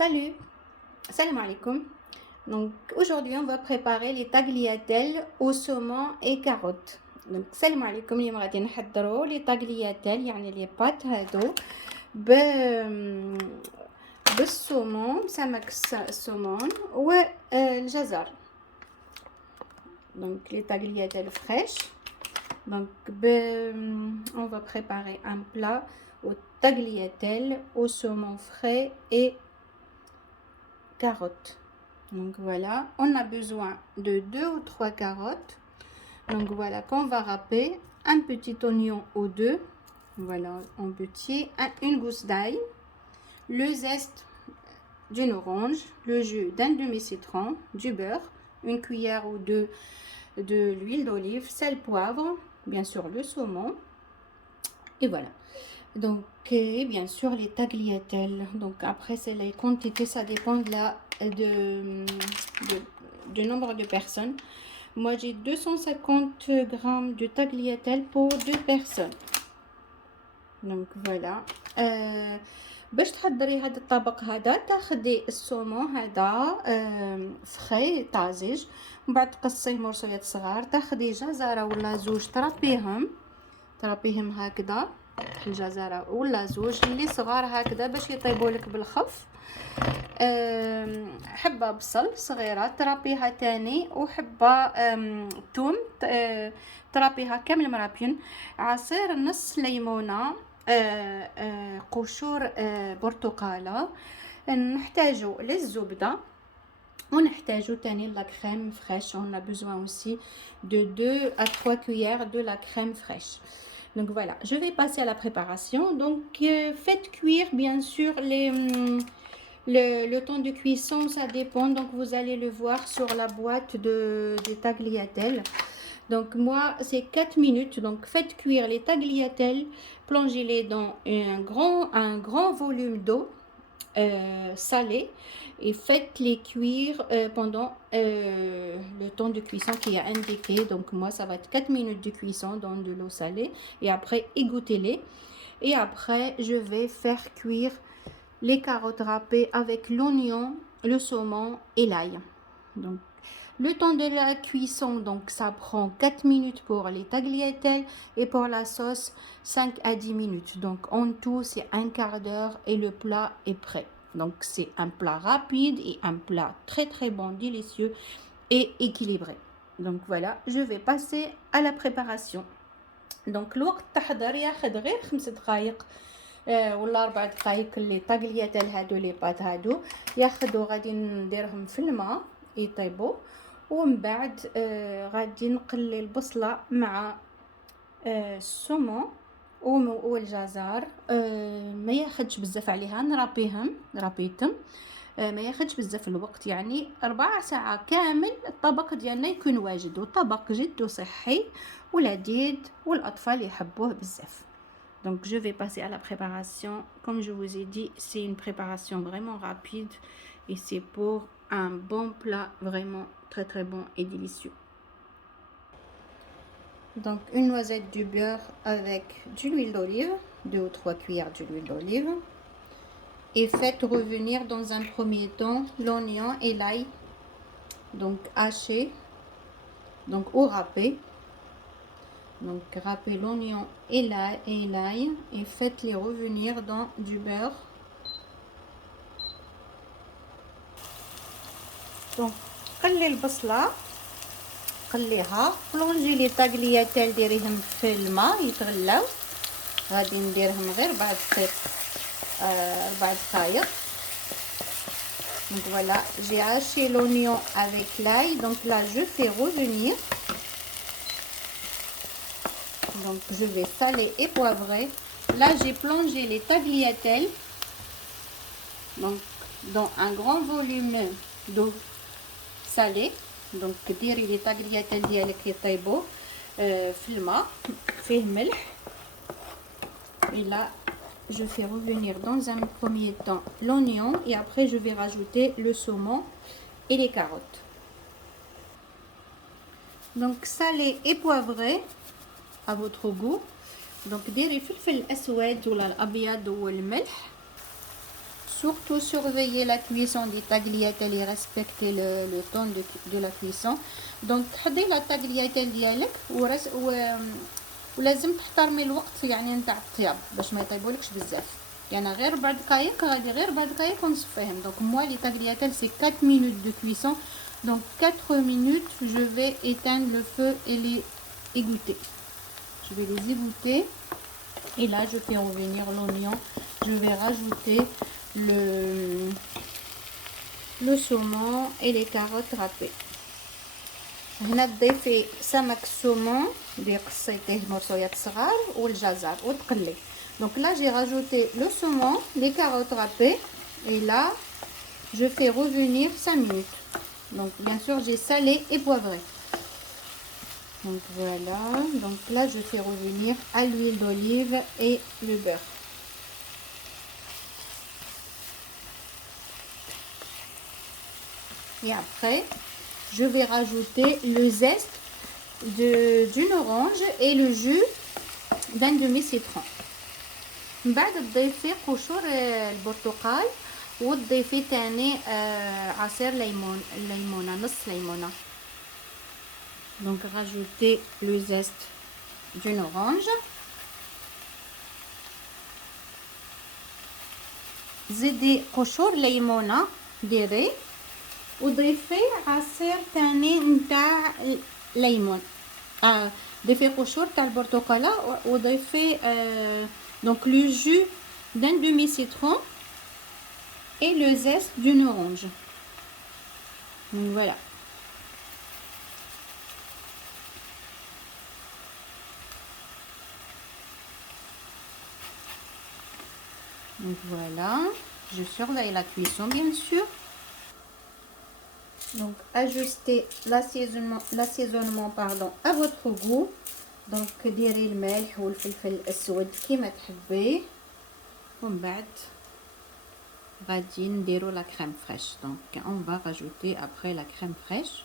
Salut, salam alaikum. Donc aujourd'hui on va préparer les tagliatelles au saumon et carottes. Donc salam alaikum اليوم غادي نحضروا les tagliatelles يعني les pâtes هادو بالصومون سمك الصومون والجزر. Donc les tagliatelles fraîches. Donc on va préparer un plat aux tagliatelles au saumon frais et carottes. Donc voilà, on a besoin de 2 ou 3 carottes. Donc voilà, qu'on va râper, un petit oignon ou deux, voilà, en petit, une gousse d'ail, le zeste d'une orange, le jus d'un demi-citron, du beurre, une cuillère ou deux de l'huile d'olive, sel, poivre, bien sûr le saumon, et voilà. Donc et bien sûr les tagliatelles. Donc après c'est les quantités, ça dépend du nombre de personnes. Moi j'ai 250 grammes de tagliatelles pour 2 personnes. Donc voilà. باش تحضري هذا الطبق هذا تاخدي الصومون هذا فري طازج، ومن بعد تقصيه مرصيات صغار، تاخدي جزره ولا زوج تربيهم هكذا، الجزره ولا زوج اللي صغار هكذا باش يطيبوا لك بالخف. حبه بصل صغيره تربيها تاني، وحبه توم تربيها كامل مرابين، عصير نص ليمونه، قشور برتقاله، نحتاجو للزبده، ونحتاجو تاني la crème fraîche. On a besoin aussi de 2 à 3 cuillères de la crème fraîche. Donc voilà, je vais passer à la préparation. Donc faites cuire bien sûr le temps de cuisson, ça dépend. Donc vous allez le voir sur la boîte des tagliatelles. Donc moi c'est 4 minutes. Donc faites cuire les tagliatelles, plongez-les dans un grand volume d'eau salée et faites-les cuire pendant le temps de cuisson qui est indiqué. Donc moi ça va être 4 minutes de cuisson dans de l'eau salée, et après égouttez-les, et après je vais faire cuire les carottes râpées avec l'oignon, le saumon et l'ail. Donc le temps de la cuisson, donc ça prend 4 minutes pour les tagliatelles, et pour la sauce 5 à 10 minutes. Donc en tout c'est un quart d'heure et le plat est prêt. Donc c'est un plat rapide et un plat très très bon, délicieux et équilibré. Donc voilà, je vais passer à la préparation. Donc الوقت التحضير ياخذ غير 5 دقائق ولا 4 دقائق. لي طاغلياتال هادو لي بات هادو ياخذوا، غادي نديرهم في الماء يطيبوا، ومن بعد غادي نقلي البصله مع السومون والجزر. ما ياخدش بزاف عليها، ربيتهم ما ياخدش بزاف الوقت، يعني 4 ساعة كامل الطبق ديالنا يكون واجد، وطبق جد صحي ولذيذ والاطفال يحبوه بزاف. Donc je vais passer à la préparation. Comme je vous ai dit, c'est une préparation vraiment rapide et c'est pour un bon plat vraiment très très bon et délicieux. Donc une noisette, du beurre avec de l'huile d'olive, 2 ou 3 cuillères d'huile d'olive, et faites revenir dans un premier temps l'oignon et l'ail, donc haché, donc ou râpé. Donc râpez l'oignon et l'ail et faites-les revenir dans du beurre. Donc قلي البصله، قليها، بلونجي لي طاغلياتال ديريهم في الماء يتغلاو، غادي نديرهم غير 4 دقائق 4 دقائق. Donc voilà, j'ai haché l'oignon avec l'ail. Donc là je fais revenir. Donc je vais saler et poivrer. Là j'ai plongé les tagliatelles donc dans un grand volume d'eau salée. Donc ديري لي طاغلياتال ديالك يطيبوا في الماء فيه ملح. Et là je fais revenir dans un premier temps l'oignon, et après je vais rajouter le saumon et les carottes. Donc salé et poivré à votre goût. Donc ديري فلفل اسود ولا الابيض والملح surtout surveiller la cuisson des tagliatelles et respecter le temps de la cuisson. Donc تحضي لا tagliatelle ديالك ولازم تحترمي الوقت يعني نتاع الطياب باش ما يطيبولكش بزاف. يعني غير 4 دقائق غادي غير 4 دقائق ونصفيهم. Donc moi les tagliatelles c'est 4 minutes de cuisson. Donc 4 minutes je vais éteindre le feu et les égoutter. Je vais les égoutter. Et là, je fais revenir l'oignon. Je vais rajouter le saumon et les carottes râpées. هنا تضيفي سمك السومون اللي قصيتيه مرصويات صغار والجزر وتقلي. Donc là, j'ai rajouté le saumon, les carottes râpées. Et là, je fais revenir 5 minutes. Donc bien sûr, j'ai salé et poivré. Donc voilà, donc là je fais revenir à l'huile d'olive et le beurre. Et après, je vais rajouter le zeste d'une orange et le jus d'un demi-citron. بعد تضيفي قشور البرتقال وتضيفي تاني عصير ليمونة نص ليمونة. Donc rajoutez le zeste d'une orange. زيدي قشور ليمونة ديري وضيفي عصير تاني نتاع ليمون. ضيفي قشور تاع البرتقالة وضيفي donc le jus d'un demi-citron et le zeste d'une orange. Donc voilà. Donc voilà, je surveille la cuisson bien sûr. Donc ajustez l'assaisonnement pardon à votre goût. Donc ديري الملح والفلفل الاسود كيما تحبي ومن بعد غادي نديرو لا crème fraîche. Donc on va rajouter après la crème fraîche.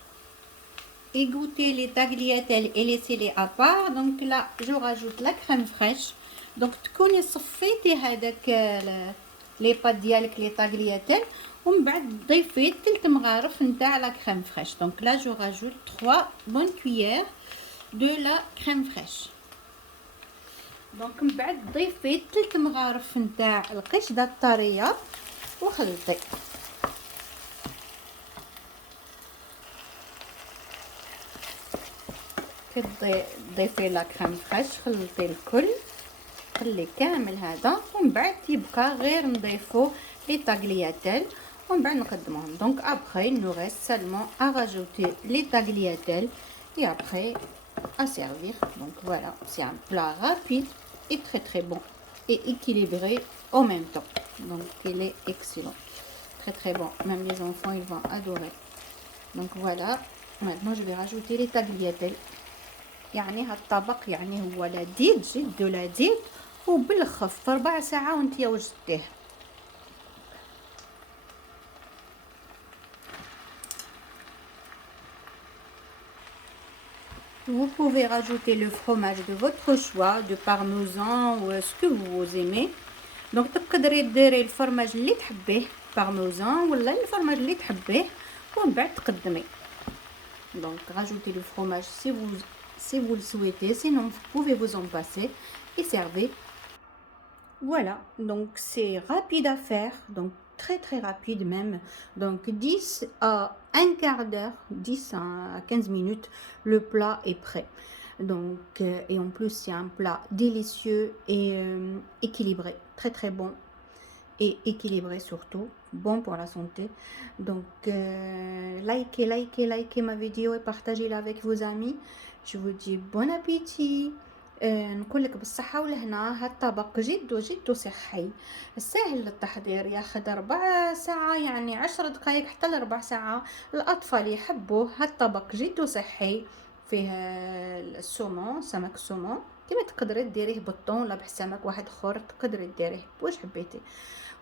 Égouttez les tagliatelles et laissez-les à part. Donc là je rajoute la crème fraîche. Donc تكوني صفيتي هذاك لي بات ديالك لي طاغلياتيل ومن بعد تضيفي 3 مغارف نتاع لا كريم فريش. دونك لا جو راجوت 3 بون كويير دو لا كريم فريش. دونك من بعد تضيفي 3 مغارف نتاع القشده الطريه وخلطي. تضيفي لا كريم فريش خلطي الكل قلي كامل هذا ومن بعد يبقى غير نضيفو لي tagliatelles ومن بعد نقدموهم. Donc après il nous reste seulement à rajouter les tagliatelles et après à servir. Donc voilà, c'est un plat rapide et très bon et équilibré en même temps. Donc il est excellent, très bon, même les enfants ils vont adorer. Donc voilà, maintenant je vais rajouter les tagliatelles. يعني هالطبق يعني هو لذيذ جد لذيذ وبالخف 4 ساعة وانتي وجدتيه. Vous pouvez rajouter le fromage de votre choix, de parmesan ou ce que vous aimez. Donc تقدري ديري الفرماج اللي تحبيه parmesan ولا الفرماج اللي تحبيه ومن بعد تقدمي. Donc rajoutez le fromage si vous le souhaitez, sinon vous pouvez vous en passer et servez. Voilà, donc c'est rapide à faire, donc très rapide même. Donc 10 à un quart d'heure, 10 à 15 minutes, le plat est prêt. Donc et en plus c'est un plat délicieux et équilibré, très bon et équilibré surtout, bon pour la santé. Donc likez ma vidéo et partagez-la avec vos amis. Je vous dis bon appétit. نقول لك بالصحة والهنا. هالطبق جد صحي سهل التحضير، ياخذ 4 ساعة يعني 10 دقائق حتى ل4 ساعة. الأطفال يحبوه. هالطبق جد صحي، فيه السومون سمك السومون كما تقدري ديريه بالطون ولا بحسمك واحد اخر تقدري ديريه واش حبيتي،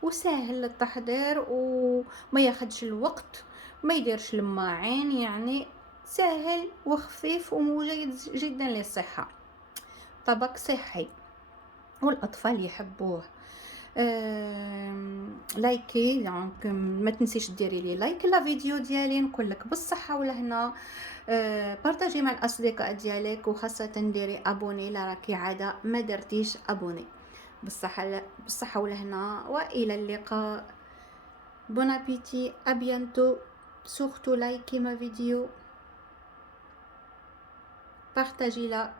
وسهل التحضير وما ياخدش الوقت ما يديرش لماعين، يعني سهل وخفيف ومجيد جدا للصحة. طبق صحي والأطفال يحبوه. لايكي دونك ما تنسيش ديري لي لايك لا فيديو ديالي، نقول لك بالصحه ولهنا. بارطاجي مع الاصدقاء ديالك، وخاصه ديري ابوني لا راكي عاده ما درتيش ابوني. بالصحه ولهنا، والى اللقاء. بون ابيتي، ابيانتو. سورتو لايكي ما فيديو، بارطاجي لا